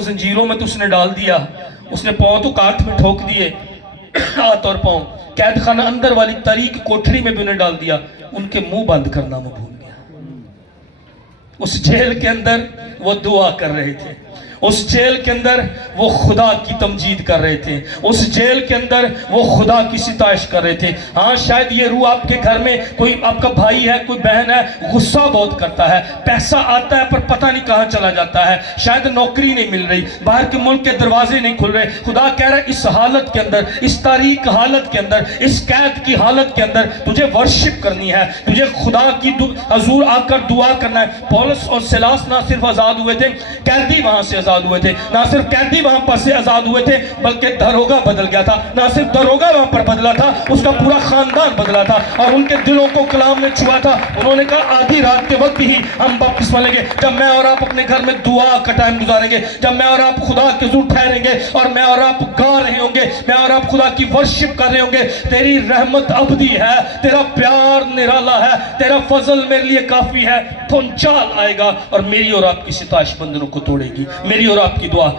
जंजीरों में तो उसने डाल दिया, उसने पाँव तो काट में ठोक दिए, हाथ और पाँव, कैद खाना अंदर वाली तारीक कोठरी में भी उन्हें डाल दिया, उनके मुंह बंद करना वो भूल गया। उस जेल के अंदर वो दुआ कर रहे थे, उस जेल के अंदर वो खुदा की तमजीद कर रहे थे, उस जेल के अंदर वो खुदा की सिताइश कर रहे थे। हाँ, शायद ये रूह आपके घर में कोई आपका भाई है, कोई बहन है, गुस्सा बहुत करता है, पैसा आता है पर पता नहीं कहाँ चला जाता है, शायद नौकरी नहीं मिल रही, बाहर के मुल्क के दरवाजे नहीं खुल रहे। खुदा कह रहा है इस हालत के अंदर, इस तारीक हालत के अंदर, इस कैद की हालत के अंदर तुझे वर्शिप करनी है, तुझे खुदा की हजूर आकर दुआ करना है। पौलुस और सिलास ना सिर्फ आजाद हुए थे, कैदी वहां से आजाद हुए थे, ना सिर्फ कैदी वहां पर से आजाद हुए थे, बल्कि दरोगा बदल गया था। ना सिर्फ दरोगा वहां पर बदला था, उसका पूरा खानदान बदला था, और उनके दिलों को कलाम ने छुआ था। उन्होंने कहा आधी रात के वक्त ही हम बपतिस्मा लेंगे, जब मैं और आप अपने घर में दुआ का टाइम गुजारेंगे, जब मैं और आप खुदा के हुजूर ठहरेंगे और मैं और आप गा रहे होंगे, मैं और आप खुदा की वर्शिप कर रहे होंगे। तेरी रहमत अबदी है, तेरा प्यार निराला है, तेरा फजल मेरे लिए काफी है। थोंचाल आएगा और मेरी और आपकी सिताइश बंधनों को तोड़ेगी, मेरी और आपकी दुआ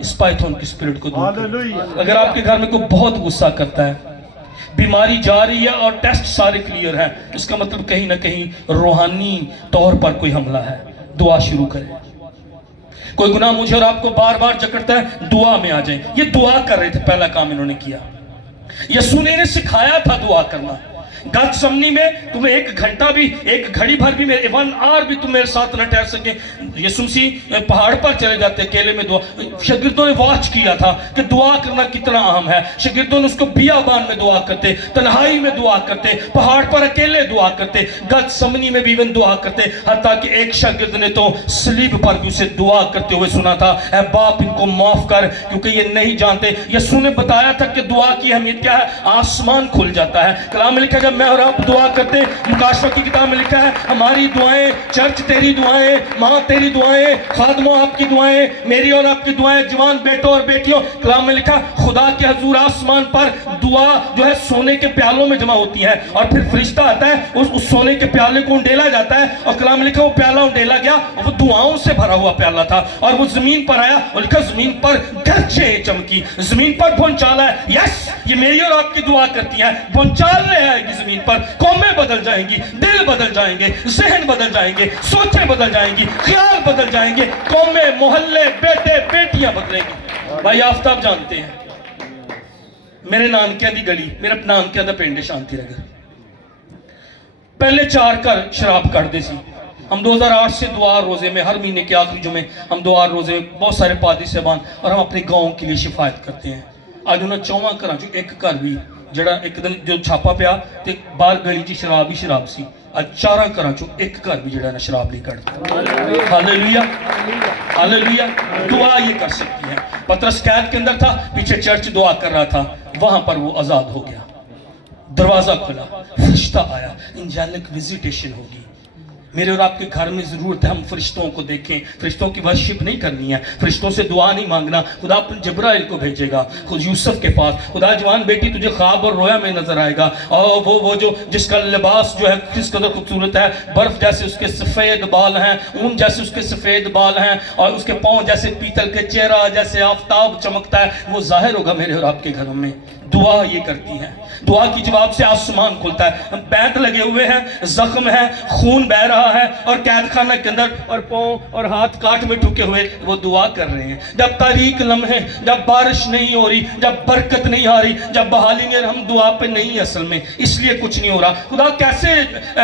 इस पाइथन की स्पिरिट को दूर करेगी। अगर आपके घर में कोई बहुत गुस्सा करता है, बीमारी जा रही है और टेस्ट सारे क्लियर है, इसका मतलब कहीं ना कहीं रूहानी तौर पर कोई हमला है। दुआ शुरू करें। कोई गुनाह मुझे और आपको बार बार जकड़ता है, दुआ में आ जाए। ये दुआ कर रहे थे, पहला काम इन्होंने किया। यीशु ने सिखाया था दुआ करना। गतसमनी में तुम्हें एक घंटा भी, एक घड़ी भर भी, मेरे 1 आवर भी तुम मेरे साथ न ठहर सके। यीशु मसीह पहाड़ पर चले जाते अकेले में दुआ, शागिर्दों ने वॉच किया था कि दुआ करना कितना अहम है। शागिर्दों ने उसको बियाबान में दुआ करते, तन्हाई में दुआ करते, पहाड़ पर अकेले दुआ करते, गतसमनी में भी इवन दुआ करते। हत्ता कि एक शागिर्द ने तो सलीब पर भी उसे दुआ करते हुए सुना था, ऐ बाप इनको माफ कर क्योंकि ये नहीं जानते। यीशु ने बताया था कि दुआ की अहमियत क्या है। आसमान खुल जाता है। कलाम में लिखा है, मैं और आप दुआ करते हैं, मुकाशवा की किताब में लिखा है, हमारी दुआएं, चर्च तेरी दुआएं, माँ तेरी दुआएं, खादमों आपकी दुआएं, मेरी और आपकी दुआएं, जवान बेटों और बेटियों। कलाम में लिखा खुदा के हजूर आसमान पर दुआ जो है सोने के प्यालों में जमा होती है, और फिर फरिश्ता आता है, उस सोने के प्याले को उंडेला जाता है, और कलाम में लिखा वो प्याला उंडेला गया, वो दुआओं से भरा हुआ प्याला था, और वो जमीन पर आया और लिखा जमीन पर गरजें चमकी, जमीन पर भूचाल है। यस, ये मेरी और आपकी दुआ करती है, भूचाल ले आएगी जमीन पर, कौमें बदल जाएंगी, दिल बदल जाएंगे, जहन बदल जाएंगे, सोचें बदल जाएंगी, ख्याल बदल जाएंगे, कौमें, मोहल्ले, बेटे बेटियां बदलेंगी। भाई आफ्ताब जानते हैं, मेरे नानकिया दी गली, मेरा नानकिया दा पिंड शांति नगर, पहले 4 घर शराब करते सी। हम 2008 से दुआ रोजे में, हर महीने के आखिरी जुमे हम दुआ रोजे में बहुत सारे पादी साहबान और हम अपने गाँव के लिए शिफायत करते हैं। आज उन्होंने 4 घरों चो एक घर भी जड़ा एक दिन जो छापा पिया ते बाहर गली च शराब ही शराब सी। आज 4 घरों चो एक घर भी जड़ा ना शराब नहीं कटता। Hallelujah, hallelujah. दुआ ये कर सकती है। पतरस कैद के अंदर था, पीछे चर्च दुआ कर रहा था, वहां पर वो आजाद हो गया। दरवाजा खुला, फरिश्ता आया, एंजेलिक विजिटेशन होगी। मेरे और आपके घर में जरूरत है हम फरिश्तों को देखें। फरिश्तों की वर्शिप नहीं करनी है, फरिश्तों से दुआ नहीं मांगना। खुदा अपने जिब्राइल को भेजेगा खुद यूसुफ के पास। खुदा जवान बेटी तुझे ख्वाब और रोया में नजर आएगा, और वो जो जिसका लिबास जो है किस कदर खूबसूरत है, बर्फ जैसे उसके सफेद बाल हैं, ऊन जैसे उसके सफेद बाल हैं, और उसके पाँव जैसे पीतल के, चेहरा जैसे आफताब चमकता है, वो जाहिर होगा मेरे और आपके घरों में। दुआ ये करती है, दुआ की जवाब से आसमान खुलता है। बैंत लगे हुए हैं, जख्म है, खून बह रहा है, और कैद खाना के अंदर और पाँव और हाथ काट में ठुके हुए वो दुआ कर रहे हैं। जब तारीक लम्हे, जब बारिश नहीं हो रही, जब बरकत नहीं आ रही, जब बहाली नहीं, हम दुआ पे नहीं है असल में, इसलिए कुछ नहीं हो रहा। खुदा कैसे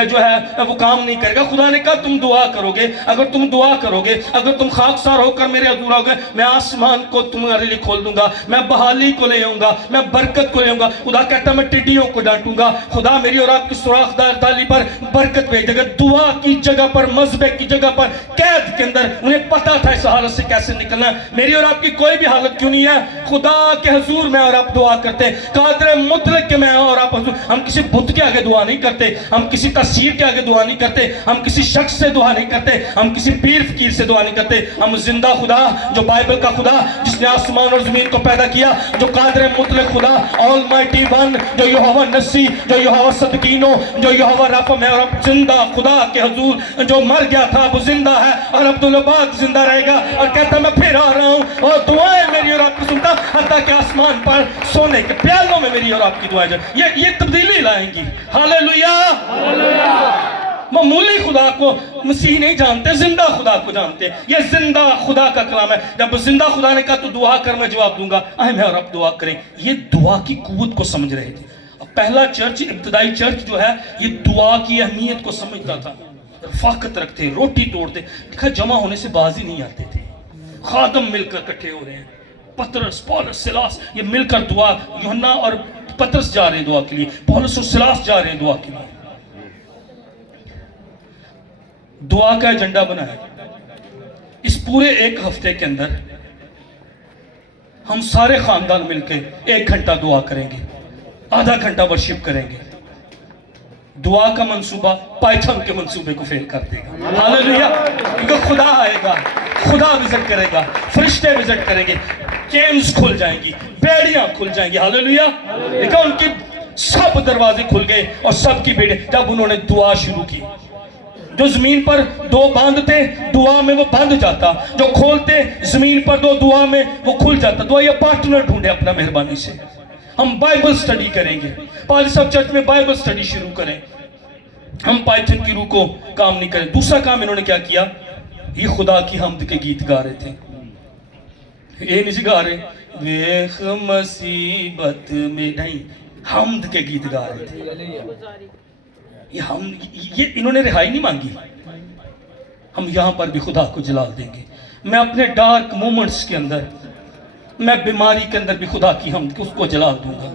जो है वो काम नहीं करेगा। खुदा ने कहा तुम दुआ करोगे, अगर तुम दुआ करोगे, अगर तुम खाकसार होकर मेरे हजूर आओगे, मैं आसमान को तुम्हारे लिए खोल दूंगा, मैं बहाली को ले आऊंगा, मैं बरकत को ले आऊंगा। खुदा कहता मैं टिड्डियों को डांटूंगा। खुदा मेरी और आपकी सुराखदार डाली पर बरकत भेज देगा। दुआ की जगह पर, मजबे की जगह पर, कैद के अंदर उन्हें पता था इस हालत से कैसे निकलना है। मेरी और आपकी कोई भी हालत क्यों नहीं है, खुदा के हुजूर में और आप दुआ करते हैं। कादर मुतलक के मैं और आप हुजूर, हम किसी बुत के आगे दुआ नहीं करते, हम किसी तस्वीर के आगे दुआ नहीं करते, हम किसी शख्स से दुआ नहीं करते, हम किसी पीर फकीर से दुआ नहीं करते। हम जिंदा खुदा, जो बाइबल का खुदा, जिसने आसमान और जमीन को पैदा किया, जो कादर मुतलक खुदा, ऑलमाइटी वन, जो यहोवा नसी, जो यहोवा सदकीनो, जो यहोवा रब में और अब जिंदा खुदा के हुजूर, जो मर गया था वो जिंदा है और अब्दुल बाद जिंदा रहेगा और कहता मैं फिर आ रहा हूँ और दुआएं मेरी और आपकी सुनता, हत्ता के आसमान पर सोने के प्यालों में मेरी और आपकी दुआएं ये तब्दीली लाएंगी। हालेलुया। मामूली खुदा को मसीह नहीं जानते, जिंदा खुदा को जानते। ये जिंदा खुदा का कलाम है। जब जिंदा खुदा ने कहा तो दुआ कर मैं जवाब दूंगा, आए मैं और आप दुआ करें। ये दुआ की कुव्वत को समझ रहे थे। पहला चर्च, इब्तदाई चर्च जो है, ये दुआ की अहमियत को समझता था। रफाकत रखते, रोटी तोड़ते, देखा जमा होने से बाज ही नहीं आते थे। खादम मिलकर इकट्ठे हो रहे हैं, पतरस, पौलुस, सिलास, ये मिलकर दुआ, यूहन्ना और पतरस जा रहे हैं दुआ के लिए, पौलुस और सिलास जा रहे हैं दुआ के लिए। दुआ का एजेंडा बनाया। इस पूरे एक हफ्ते के अंदर हम सारे खानदान मिलकर 1 घंटा दुआ करेंगे, आधा घंटा वर्शिप करेंगे। दुआ का मंसूबा पाइथन के मंसूबे को फेल कर देगा। हालेलुया। क्योंकि खुदा आएगा, खुदा विजिट करेगा, फरिश्ते विजिट करेंगे, चेन्स खुल जाएंगी, बेड़ियां खुल जाएंगी। हालेलुया। देखा उनके सब दरवाजे खुल गए और सबकी बेड़े, जब उन्होंने दुआ शुरू की। जो जमीन पर 2 बांध थे, दुआ में वो बंध जाता, जो खोलते जमीन पर 2 दुआ में वो खुल जाता। दुआ ये पार्टनर ढूंढे अपना मेहरबानी से। हम बाइबल स्टडी करेंगे, पाली सब चर्च में बाइबल स्टडी शुरू करें। हम पाइथन की रूह को काम नहीं करें। दूसरा काम इन्होंने क्या किया, ये खुदा की हमद के गीत गा रहे थे। ये नहीं गा रहे वेख मुसीबत में, नहीं, हमद के गीत गा रहे थे। ये इन्होंने रिहाई नहीं मांगी। हम यहां पर भी खुदा को जलाल देंगे। मैं अपने डार्क मोमेंट्स के अंदर, मैं बीमारी के अंदर भी खुदा की हमद उसको जलाल दूंगा।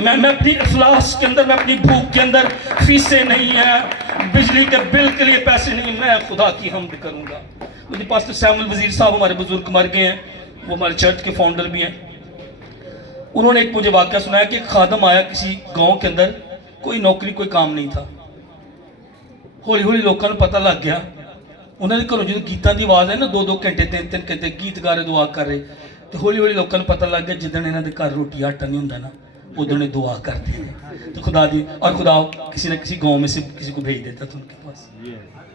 मैं अपनी इफ्लास के अंदर, मैं अपनी भूख के अंदर, फीसें नहीं है, बिजली के बिल के लिए पैसे नहीं, मैं खुदा की हमद करूंगा। मुझे पास्टर सैमुअल वजीर साहब, हमारे बुजुर्ग मर गए हैं, वो हमारे चर्च के फाउंडर भी हैं। उन्होंने एक मुझे वाकया सुनाया कि एक खादम आया किसी गांव के अंदर, कोई नौकरी कोई काम नहीं था। हौली हौली लोगों को पता लग गया। उन्होंने घरों जो गीतों की आवाज़ है ना, 2-2 घंटे 3-3 घंटे गीत गा रहे, दुआ कर रहे, तो हौली हौली लोगों को पता लग गया जिदन इन्हों के घर रोटी आटा नहीं होंगे ना, उदों ने दुआ करते हैं तो खुदा दी, और खुदा किसी न किसी गाँव में से किसी को भेज देता था उनके पास।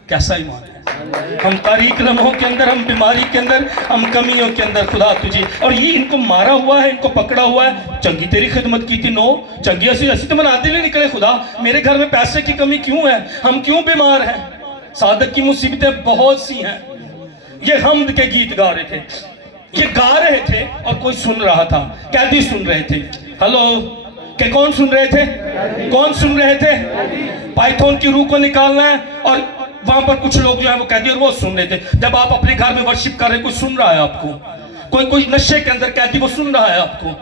कैसा ईमान है। हम तारीख लम्हों के अंदर, हम बीमारी के अंदर, हम कमियों के अंदर खुदा तुझे, और ये इनको मारा हुआ है, इनको पकड़ा हुआ है। चंगी तेरी खिदमत की थी, नो चंगी ऐसी तो मनाते नहीं निकले। खुदा मेरे घर में पैसे की कमी क्यों है, हम क्यों बीमार हैं, सादक की मुसीबतें बहुत सी हैं। ये हमद के गीत गा रहे थे, ये गा रहे थे और कोई सुन रहा था, कैदी सुन रहे थे। हेलो, के कौन सुन रहे थे, कौन सुन रहे थे? पाइथन की रूह को निकालना है, और वहां पर कुछ लोग जो है वो कैदी और वो सुन रहे थे। जब आप अपने घर में वर्शिप कर रहे हैं, कोई सुन रहा है आपको, कोई नशे के अंदर कैदी, वो सुन रहा है आपको।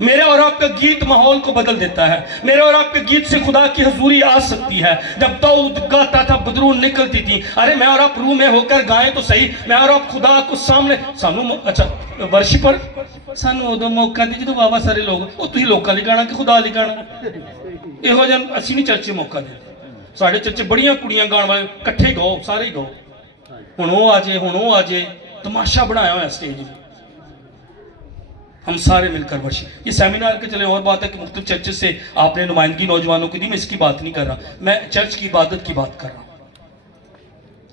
मेरे और आपका गीत माहौल को बदल देता है। मेरे और आपके गीत से खुदा की हजूरी आ सकती है। जब दाऊद गाता था, बदरून निकलती थी। अरे मैं और आप रूह में होकर गाएं तो सही, मैं और आप खुदा को सामने सानू, अच्छा वर्शिपर सानू उदों मौका दी जो बाबा सारे लोग वो तुम लोगों लिए गाना कि खुदा लिए गाना, इहो जिहा असीं नहीं चर्चे मौका देते। साढ़े चर्चे बड़ियां कुड़ियां गाने वाले इकट्ठे गाओ, सारे गाओ, हुण वो आ जाए, हुण वो आ जाए, तमाशा बनाया हुआ स्टेज। हम सारे मिलकर वर्शिप। ये सेमिनार के चले और बात है कि मुख्तलिफ चर्चेस से आपने नुमाइंदगी नौजवानों की दी, मैं इसकी बात नहीं कर रहा, मैं चर्च की इबादत की बात कर रहा हूँ।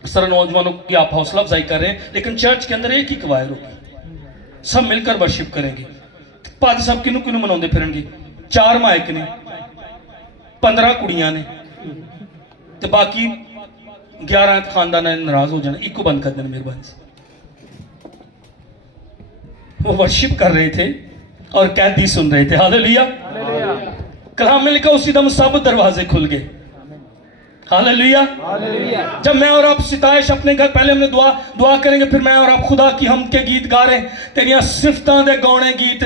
इस तरह नौजवानों की आप हौसला अफजाई कर रहे हैं, लेकिन चर्च के अंदर एक ही कवायर होगी, सब मिलकर वर्शिप करेंगे। पाद सब किनू किनू मनाते फिरेंगे, 4 माइक ने, 15 कुड़ियां ने, तो बाकी 11 खानदान नाराज हो जाना, एक को बंद कर देना मेहरबानी से। वो वर्शिप कर रहे थे और कैदी सुन रहे थे। हालेलुया। कलाम में लिखा उसी दम सब दरवाजे खुल गए। हालेलुया। जब मैं और आप सिताइश अपने घर, पहले हमने दुआ करेंगे, फिर मैं और आप खुदा की हम के गीत गा रहे, तेरिया सिफतां दे गौने गीत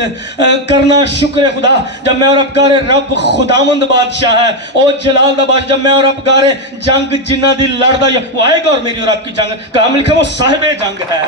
करना शुक्र है खुदा। जब मैं और आप गा रहे रब खुदावंद बादशाह है, ओ जलाल दा बादशाह। जब मैं और आप गा रहे जंग जिन्ना दी लड़दा वो आएगा और मेरी और आपकी जंग, कलाम लिखा वो साहिबे जंग है,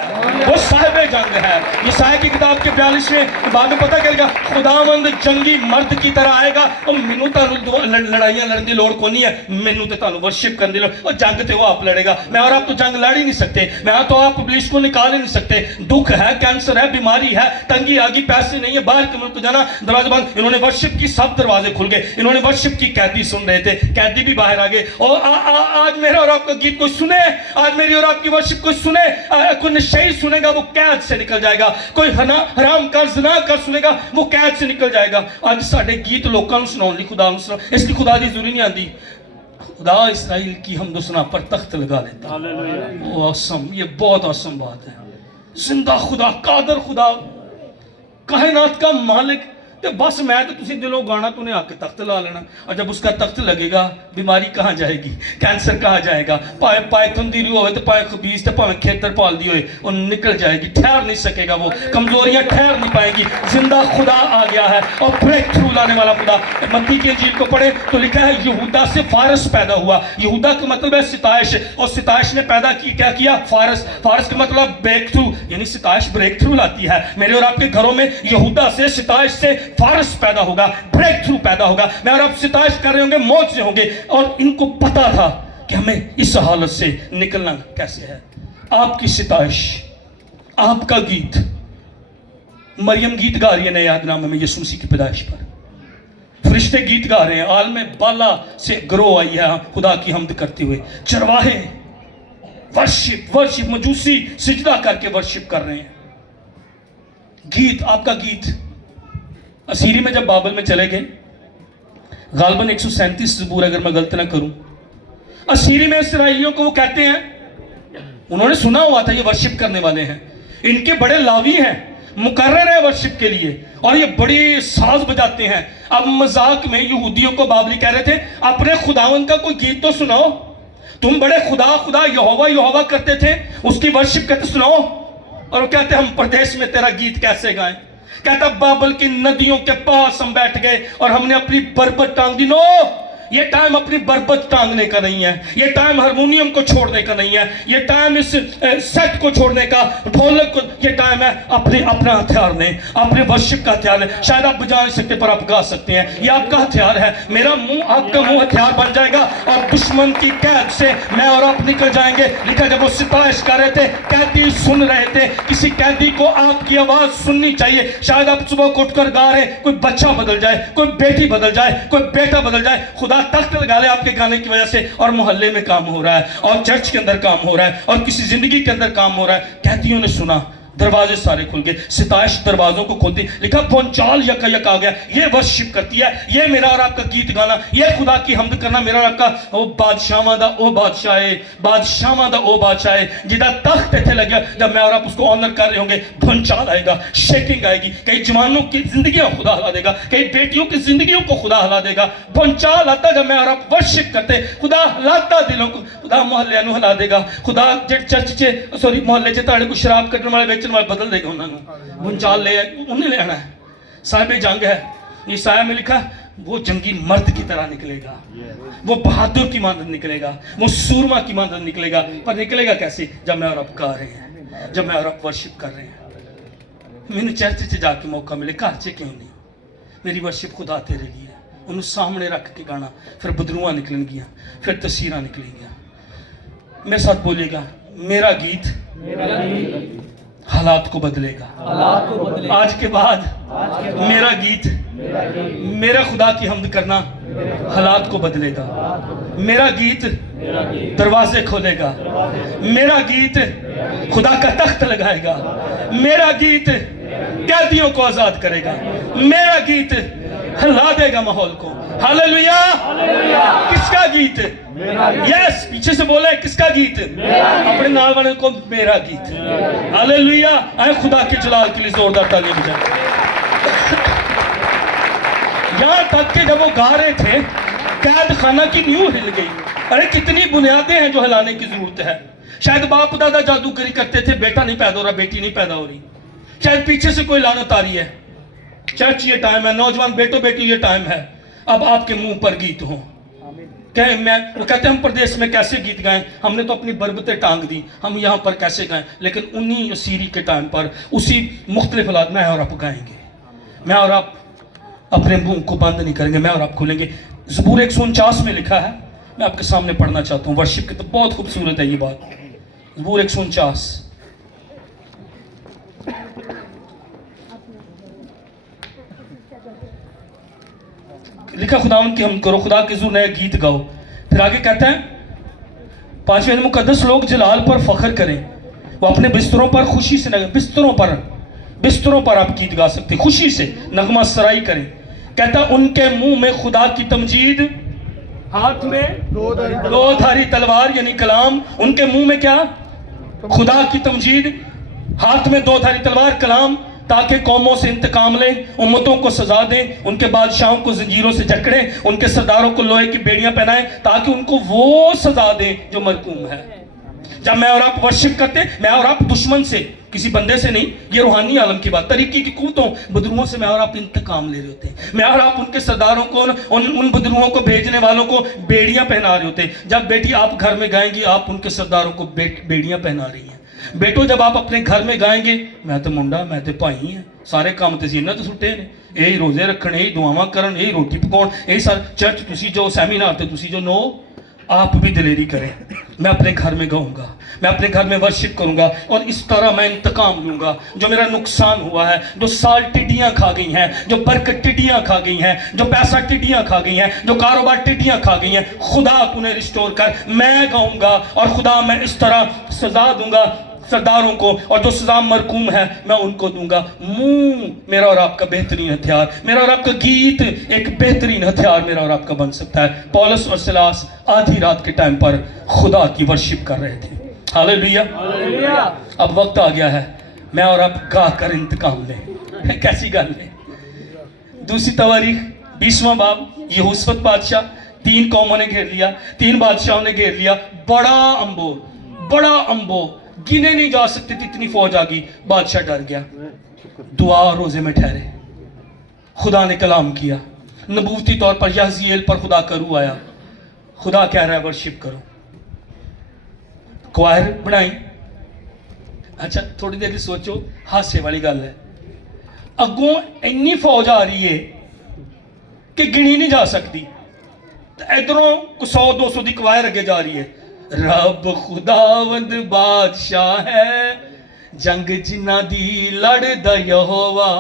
वो साहिबे जंग है। यशायाह की किताब के 42वें बाब में पता चलेगा खुदावंद जंगी मर्द की तरह आएगा। और मैनू तानू लड़ाइयां लड़न दी लोड़ कोनी है, मैनू ते तानू वर्शिप करने लगे। और जंग तो वो आप लड़ेगा, मैं और आप तो जंग लड़ ही नहीं सकते, मैं तो आप पुलिस को निकाल ही नहीं सकते। दुख है, कैंसर है, बीमारी है, तंगी आ गई, पैसे नहीं है, बाहर के मुल्क जाना, दरवाजे बंद। इन्होंने वर्शिप की, सब दरवाजे खुल गए। इन्होंने वर्शिप की, कैदी सुन रहे थे, कैदी भी बाहर आ गए। और आज मेरा और आपका गीत कोई सुने, आज मेरी और आपकी वर्शिप कोई सुने, कोई नशेई सुनेगा वो कैद से निकल जाएगा, कोई हराम कर ज़िना कर सुनेगा वो कैद से निकल जाएगा। आज साडे गीत लोकां नूं सुनाउण लई खुदा नूं सुना, इसलिए खुदा दी ज़रूरी नहीं आंदी। खुदा इसराइल की हमदो सना पर तख्त लगा लेता। वो आसम, ये बहुत आसम बात है। जिंदा खुदा, कादर खुदा, कायनात का मालिक, तो बस मैं तो तुसी दिलों गाना तूने आके तख्त ला लेना। और जब उसका तख्त लगेगा बीमारी कहाँ जाएगी, कैंसर कहाँ जाएगा, पाए पाए तंदीरी हो तो पाए खबीज तो पाए खेतर पाल दी होए वो निकल जाएगी, ठहर नहीं सकेगा, वो कमजोरियां ठहर नहीं पाएंगी। जिंदा खुदा आ गया है और ब्रेक थ्रू लाने वाला खुदा। मत्ती की इंजील को पढ़े तो लिखा है यहूदा से फारस पैदा हुआ। यहूदा का मतलब है सिताइश, और सिताइश ने पैदा की क्या किया, फारस। फारस का मतलब ब्रेक थ्रू, यानी सिताइश ब्रेक थ्रू लाती है। मेरे और आपके घरों में यहूदा से, सिताइश से फारस पैदा होगा, ब्रेक थ्रू पैदा होगा। मैं और आप सिताइश कर रहे होंगे, मौत से होंगे, और इनको पता था कि हमें इस हालत से निकलना कैसे है। आपकी सिताइश, आपका गीत, मरियम गीत गा रही है नए यादनामे में यीशु मसीह की पैदाइश पर, फरिश्ते गीत गा रहे हैं, आलम बाला से ग्रो आई है खुदा की हमद करते हुए। चरवाहे वर्शिप, वर्शिप, मजूसी सिजदा करके वर्शिप कर रहे हैं। गीत, आपका गीत। असीरी में जब बाबल में चले गए, गालबन 137 ज़बूर, अगर मैं गलत ना करूं, असीरी में इसराइलियों को वो कहते हैं, उन्होंने सुना हुआ था ये वर्शिप करने वाले हैं, इनके बड़े लावी हैं, मुकर्रर है वर्शिप के लिए, और ये बड़ी साज बजाते हैं। अब मजाक में यहूदियों को बाबली कह रहे थे, अपने खुदावन का कोई गीत तो सुनाओ, तुम बड़े खुदा खुदा यहोवा यहोवा करते थे, उसकी वर्शिप करते सुनाओ। और वो कहते हम प्रदेश में तेरा गीत कैसे गाएं। कहता बाबल की नदियों के पास हम बैठ गए और हमने अपनी बरबत टांग दी। नो, ये टाइम अपनी बरबत टांगने का नहीं है, ये टाइम हारमोनियम को छोड़ने का नहीं है, ये टाइम इस सेट को छोड़ने का, ढोलक को, ये टाइम है अपना हथियार ने, अपने वर्शिप का हथियार है। शायद आप बजा नहीं सकते पर आप गा सकते हैं, ये आपका हथियार है। मेरा मुंह, आपका मुंह हथियार बन जाएगा और दुश्मन की कैद से मैं और आप निकल जाएंगे। लिखा जब वो सिताइश कर रहे थे, कैदी सुन रहे थे, किसी कैदी को आपकी आवाज सुननी चाहिए। शायद आप सुबह को उठकर गा रहे, कोई बच्चा बदल जाए, कोई बेटी बदल जाए, कोई बेटा बदल जाए, खुदा तख्त लगा ले आपके गाने की वजह से, और मोहल्ले में काम हो रहा है, और चर्च के अंदर काम हो रहा है, और किसी जिंदगी के अंदर काम हो रहा है। कैदियों ने सुना, दरवाजे सारे खुल गए, सिताइश दरवाजों को खोलती। लिखा भूचाल यका यक आ गया। ये वर्शिप करती है, ये मेरा और आपका गीत गाना, ये खुदा की हमद करना। मेरा और आपका ओ बादशाह दा ओ बादशाह, बादशाह दा ओ बादशाह, जिदा तख्त इत्थे लगे, जब मैं और आप उसको ऑनर कर रहे होंगे, भूचाल आएगा, शेकिंग आएगी। कई जवानों की जिंदगियों खुदा हिला देगा, कई बेटियों की जिंदगियों को खुदा हिला देगा। भूचाल आता जब मैं और आप वर्शिप करते, खुदा हिलाता दिलों को, खुदा मोहल्ले नूं हिला देगा। खुदा चर्च च, सॉरी मोहल्ले च तुहाडे को शराब कड्डण वाले बदल देगा उन्होंने। भूचाल ले उन्हें लेना है। साहिब जंग है, ईसाया में लिखा वो जंगी मर्द की तरह निकलेगा, वो बहादुर की मानद निकलेगा, वो सूरमा की मानद निकलेगा। पर निकलेगा कैसे? जब मैं और आप गा रहे हैं, जब मैं और आप वर्शिप कर रहे हैं। मैंने चर्च से जाके मौका मिले, घर से क्यों नहीं, मेरी वर्शिप खुदा तेरे लिए, उन्हें सामने रख के गाना। फिर बदरुआ निकलन गया, फिर तस्वीरें निकली गया। मेरे साथ बोलिएगा, मेरा गीत हालात को बदलेगा। आज के बाद मेरा गीत, मेरा खुदा की हमद करना हालात को बदलेगा। मेरा गीत दरवाजे खोलेगा, मेरा गीत खुदा का तख्त लगाएगा, मेरा गीत कैदियों को आजाद करेगा, मेरा गीत हिला देगा माहौल को। हालेलुया। किसका गीत? यस, पीछे से बोले किसका गीत? अपने नाल वाले को मेरा गीत। हालेलुया। आए खुदा के जलाल के लिए जोरदार ताली बजाएं। यहां तक कि जब वो गा रहे थे, कैद खाना की नींव हिल गई। अरे कितनी बुनियादें हैं जो हिलाने की जरूरत है। शायद बाप दादा जादूगरी करते थे, बेटा नहीं पैदा हो रहा, बेटी नहीं पैदा हो रही, शायद पीछे से कोई लानत आ रही है। चर्च ये टाइम है, नौजवान बेटो बेटी ये टाइम है, अब आपके मुंह पर गीत हो। वो कहते हम प्रदेश में कैसे गीत गाएं, हमने तो अपनी बरबतें टांग दी, हम यहाँ पर कैसे गाएं। लेकिन उन्हीं सीरी के टाइम पर उसी मुख्तलिफ हालात में और आप गाएंगे। मैं और आप अपने मुंह को बंद नहीं करेंगे, मैं और आप खोलेंगे। ज़बूर 149 में लिखा है, मैं आपके सामने पढ़ना चाहता हूँ। वर्शिप की तो बहुत खूबसूरत है ये बात। ज़बूर 149 लिखा, खुदावन की हम करो, खुदा के ज़ुर नए गीत गाओ। फिर आगे कहता है 5वें, मुकद्दस लोग जलाल पर फख्र करें, वो अपने बिस्तरों पर खुशी से बिस्तरों पर आप गीत गा सकते, खुशी से नगमा सराई करें। कहता उनके मुंह में खुदा की तमजीद, हाथ में दो धारी तलवार यानी कलाम। उनके मुंह में क्या? खुदा की तमजीद, हाथ में दो धारी तलवार कलाम, ताकि कौमों से इंतकाम लें, उम्मतों को सजा दें, उनके बादशाहों को जंजीरों से जकड़ें, उनके सरदारों को लोहे की बेड़ियां पहनाएं, ताकि उनको वो सजा दें जो मरकूम है। जब मैं और आप वर्शिप करते हैं, मैं और आप दुश्मन से, किसी बंदे से नहीं, ये रूहानी आलम की बात, तरीकी की कुव्वतों बदरुओं से मैं और आप इंतकाम ले रहे होते हैं। मैं और आप उनके सरदारों को, उन बदरुओं को भेजने वालों को बेड़ियां पहना रहे होते हैं। जब बेटी आप घर में गाएंगी, आप उनके सरदारों को बेड़ियां पहना रही हैं। बेटो जब आप अपने घर में गाएंगे, मैं तो मुंडा, मैं तो भाई हैं, सारे काम तो जिन्ना तो सुटे ने, यही रोजे रखने, यही दुआवां करन, यही रोटी पकाउण, यही सारे चर्च तुसी जो सैमीनार ते तुसी जो नो, आप भी दिलेरी करें। मैं अपने घर में गाऊंगा, मैं अपने घर में वर्शिप करूंगा, और इस तरह मैं इंतकाम लूंगा। जो मेरा नुकसान हुआ है, जो साल टिड्डियां खा गई हैं, जो बरकत टिड्डियां खा गई हैं, जो पैसा टिड्डियां खा गई हैं, जो कारोबार टिड्डियां खा गई हैं, खुदा तूने रिस्टोर कर। मैं गाऊंगा, और खुदा मैं इस तरह सजा दूंगा सरदारों को, और जो सजा मरकूम है मैं उनको दूंगा। मुंह मेरा और आपका बेहतरीन हथियार, मेरा और आपका गीत एक बेहतरीन हथियार मेरा और आपका बन सकता है। पौलुस और सिलास आधी रात के टाइम पर खुदा की वर्शिप कर रहे थे। हालेलुया। अब वक्त आ गया है मैं और आप गा कर इंतकाम लें। कैसी गल है। दूसरी तवारीख 20वां बाब, यहोशप्पत बादशाह, 3 कौमों ने घेर लिया, 3 बादशाहों ने घेर लिया, बड़ा अंबो गिने नहीं जा सकती थी, इतनी फौज आ गई। बादशाह डर गया, दुआ और रोजे में ठहरे। खुदा ने कलाम किया नबूवती तौर पर, यहज़ीएल पर खुदा का रूह आया। खुदा कह रहा है वर्शिप करो, क्वायर बनाई। अच्छा थोड़ी देर सोचो, हासे वाली गल है, अगों इन्नी फौज आ रही है कि गिनी नहीं जा सकती, इधरों 100-200 की क्वायर अगे जा रही है। रब खुदावंद बादशाह है, जंग जिन्ना दी लड़दा यहोवा।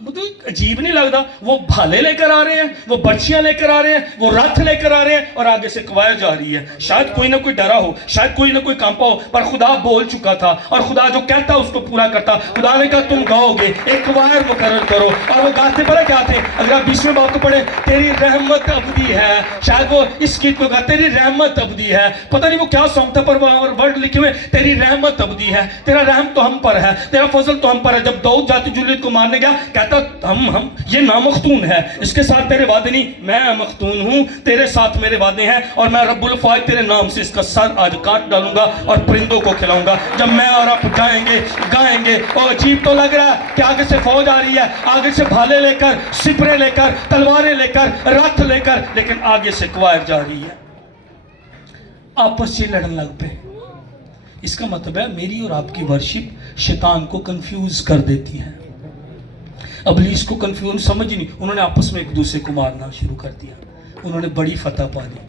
मतलब अजीब नहीं लगता? वो भाले लेकर आ रहे हैं, वो बर्छियां लेकर आ रहे हैं, वो रथ लेकर आ रहे हैं, और आगे से कवायर जा रही है। शायद कोई ना कोई डरा हो, शायद कोई ना कोई कांपा हो, पर खुदा बोल चुका था, और खुदा जो कहता उसको पूरा करता। खुदा ने कहा तुम गाओगे, एक कवायर मुकर्रर करो, और वो गाते पता क्या थे? अगर आप 20वें बाब को पढ़े, तेरी रहमत अबदी है। शायद वो इस गीत को गा, तेरी रहमत अबदी है। पता नहीं वो क्या सॉन्ग था, पर वहां वर्ड लिखे हुए, तेरी रहमत अबदी है, तेरा रहम तो हम पर है, तेरा फजल तो हम पर है। जब दाऊद जाति जुलियत को मारने गया, कहता हम ये नामख्तून है, इसके साथ तेरे वादे नहीं, मैं मख्तून हूं, तेरे साथ मेरे वादे हैं, और मैं रब्बुल फाइज तेरे नाम से इसका सर आज काट डालूंगा और परिंदों को खिलाऊंगा। जब मैं और आप गाएंगे और अजीब तो लग रहा है कि आगे से फौज आ रही है, आगे से भाले लेकर, सिपरे लेकर, तलवारें लेकर, रथ लेकर, लेकिन आगे से क्वायर जा रही है, आपस से लड़ने लग पे। इसका मतलब है मेरी और आपकी वर्शिप शैतान को कंफ्यूज कर देती है। अबलीस को कंफ्यूज समझ ही नहीं, उन्होंने आपस में एक दूसरे को मारना शुरू कर दिया, उन्होंने बड़ी फतह पा ली।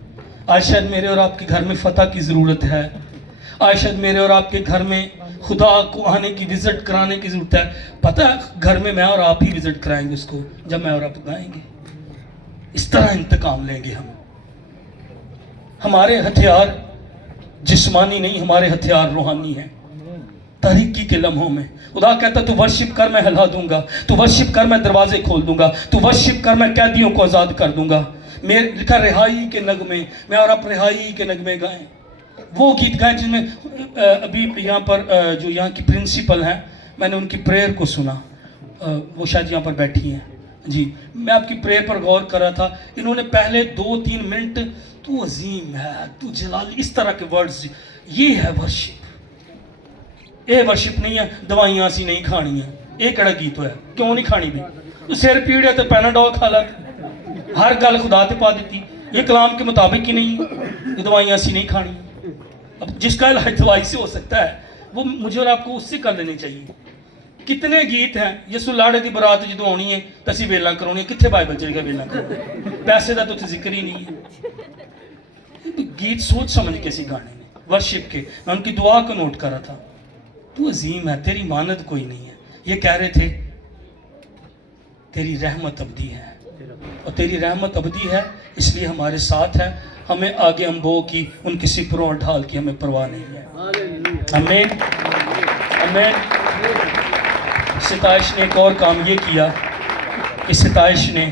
आज शायद मेरे और आपके घर में फतह की ज़रूरत है, आज शायद मेरे और आपके घर में खुदा को आने की, विजिट कराने की ज़रूरत है। पता है घर में मैं और आप ही विजिट कराएंगे उसको, जब मैं और आप गाएंगे। इस तरह इंतकाम लेंगे हम। हमारे हथियार जिस्मानी नहीं, हमारे हथियार रूहानी हैं। तारीकी के लम्हों में खुदा कहता तू वर्शिप कर, मैं हिला दूंगा, तू वर्शिप कर, मैं दरवाजे खोल दूंगा, तू वर्शिप कर, मैं कैदियों को आज़ाद कर दूंगा। मेरे लिखा रिहाई के नगमे, मैं और आप रिहाई के नगमे गाएं, वो गीत गाएं जिनमें अभी यहाँ पर जो यहाँ की प्रिंसिपल हैं, मैंने उनकी प्रेयर को सुना, वो शायद यहाँ पर बैठी हैं जी। मैं आपकी प्रेयर पर गौर कर रहा था, इन्होंने पहले 2-3 मिनट तू अजीम है, तू जलाल, इस तरह के वर्ड्स, ये है वर्शिप। ये वर्शिप नहीं है दवाइयां असी नहीं खानी है, ये कड़ा गीत होया, क्यों नहीं खानी भी? तू सिर पीड़ है तो पैनाडोल खा ला, हर गल खुदा ते पा दी, ये कलाम के मुताबिक ही नहीं, ये दवाइयां असी नहीं खानी। अब जिसका इलाज दवाई से हो सकता है वो मुझे और आपको उससे कर लेनी चाहिए। कितने गीत हैं, यसू लाड़े की बरात जो आनी है तो असी वेला करानी, कितने बाइबल च लिखा वेला करानी, पैसे का तो जिक्र ही नहीं है। गीत सोच समझ के सी गाने ने वर्शिप के, मैं उनकी दुआ को नोट कर रहा था। तू अजीम है, तेरी मानद कोई नहीं है। ये कह रहे थे तेरी रहमत अबदी है, और तेरी रहमत अबदी है इसलिए हमारे साथ है। हमें आगे अम्बो की उनकी सिपरों और ढाल की हमें परवाह नहीं है। आमीन आमीन। सिताइश ने एक और काम ये किया कि सिताइश ने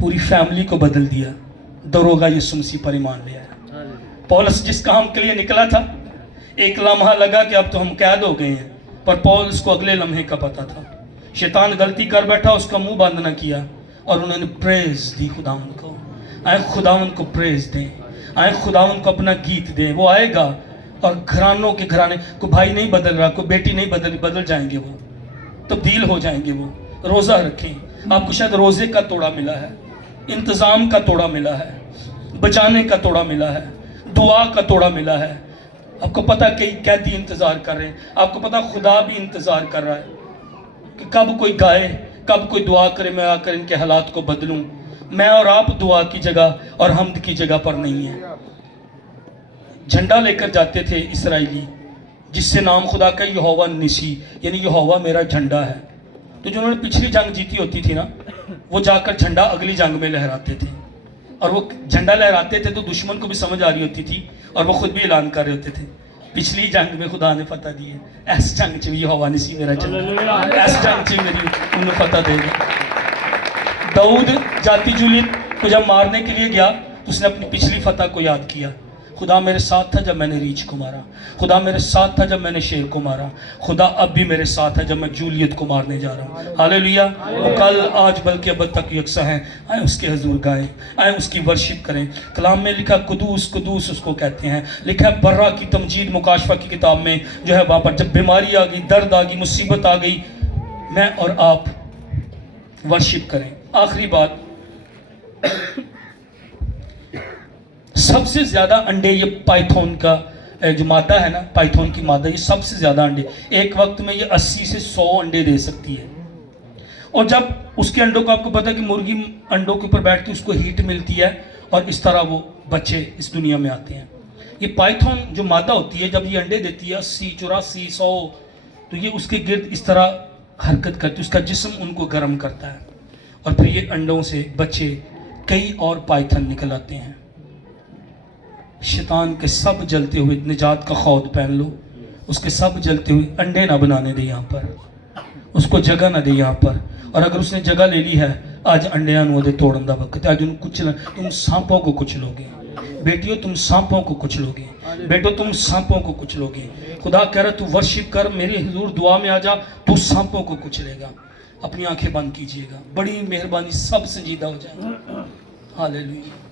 पूरी फैमिली को बदल दिया। दरोगा यीशु मसीह पर ईमान ले आया। पौलुस जिस काम के लिए निकला था, एक लम्हा लगा कि अब तो हम कैद हो गए हैं, पर पौलुस को अगले लम्हे का पता था। शैतान गलती कर बैठा, उसका मुंह बंद ना किया, और उन्होंने प्रेज दी खुदावन को। आए खुदावन को प्रेज दें, आए खुदावन को अपना गीत दें। वो आएगा और घरानों के घराने को भाई नहीं बदल रहा, कोई बेटी नहीं बदल जाएंगे, वो तब्दील हो जाएंगे। वो रोज़ा रखें। आपको शायद रोज़े का तोड़ा मिला है, इंतज़ाम का तोड़ा मिला है, बचाने का तोड़ा मिला है, दुआ का तोड़ा मिला है। आपको पता कई कैदी इंतज़ार कर रहे हैं, आपको पता खुदा भी इंतज़ार कर रहा है कि कब कोई गाए, कब कोई दुआ करे, मैं आकर इनके हालात को बदलूं। मैं और आप दुआ की जगह और हमद की जगह पर नहीं है। झंडा लेकर जाते थे इसराइली, जिससे नाम खुदा का यहोवा निसी, यानी यहोवा मेरा झंडा है। तो जिन्होंने पिछली जंग जीती होती थी ना, वो जाकर झंडा अगली जंग में लहराते थे, और वो झंडा लहराते थे तो दुश्मन को भी समझ आ रही होती थी, और वो खुद भी ऐलान कर रहे होते थे पिछली जंग में खुदा ने फतह दी है, ऐस जंग च भी यहोवा निसी मेरा झंडा, ऐस जंग च मेरी उन्हें फतह देगा। दाऊद जाति जूलियत को जब मारने के लिए गया तो उसने अपनी पिछली फतह को याद किया। खुदा मेरे साथ था जब मैंने रीछ को मारा, खुदा मेरे साथ था जब मैंने शेर को मारा, खुदा अब भी मेरे साथ है जब मैं जूलियत को मारने जा रहा हूँ। हालेलुया। वो कल आज बल्कि अब तक यकसा हैं। आए उसके हजूर गाएं, आए उसकी वर्शिप करें। कलाम में लिखा कुदूस कुदूस उसको कहते हैं। लिखा है बर्रा की तमजीद मुकाशफा की किताब में जो है, वहाँ पर जब बीमारी आ गई, दर्द आ गई, मुसीबत आ गई, मैं और आप वर्शिप करें। आखिरी बात, सबसे ज्यादा अंडे ये पाइथन का जो मादा है ना, पाइथन की मादा, ये सबसे ज्यादा अंडे, एक वक्त में ये 80 से 100 अंडे दे सकती है। और जब उसके अंडों को, आपको पता है कि मुर्गी अंडों के ऊपर बैठती है, उसको हीट मिलती है, और इस तरह वो बच्चे इस दुनिया में आते हैं। ये पाइथन जो मादा होती है, जब ये अंडे देती है 80, 84, 100, तो ये उसके गिर्द इस तरह हरकत करती है, उसका जिस्म उनको गर्म करता है, और फिर ये अंडों से बच्चे कई और पाइथन निकल आते हैं। शैतान के सब जलते हुए निजात का खौद पहन लो, उसके सब जलते हुए अंडे ना बनाने दे यहाँ पर, उसको जगह ना दे यहाँ पर। और अगर उसने जगह ले ली है, आज अंडिया दे तोड़न का वक्त, आज उन्हें कुचल, तुम सांपों को कुचलोगे। बेटियों तुम सांपों को कुचलोगे, बेटो तुम सांपों को कुचलोगे। खुदा कह रहा तू वर्शिप कर, मेरे हुजूर दुआ में आ जा, तू सांपों को कुचलेगा। अपनी आंखें बंद कीजिएगा, बड़ी मेहरबानी, सब संजीदा हो जाएगा। हालेलुया।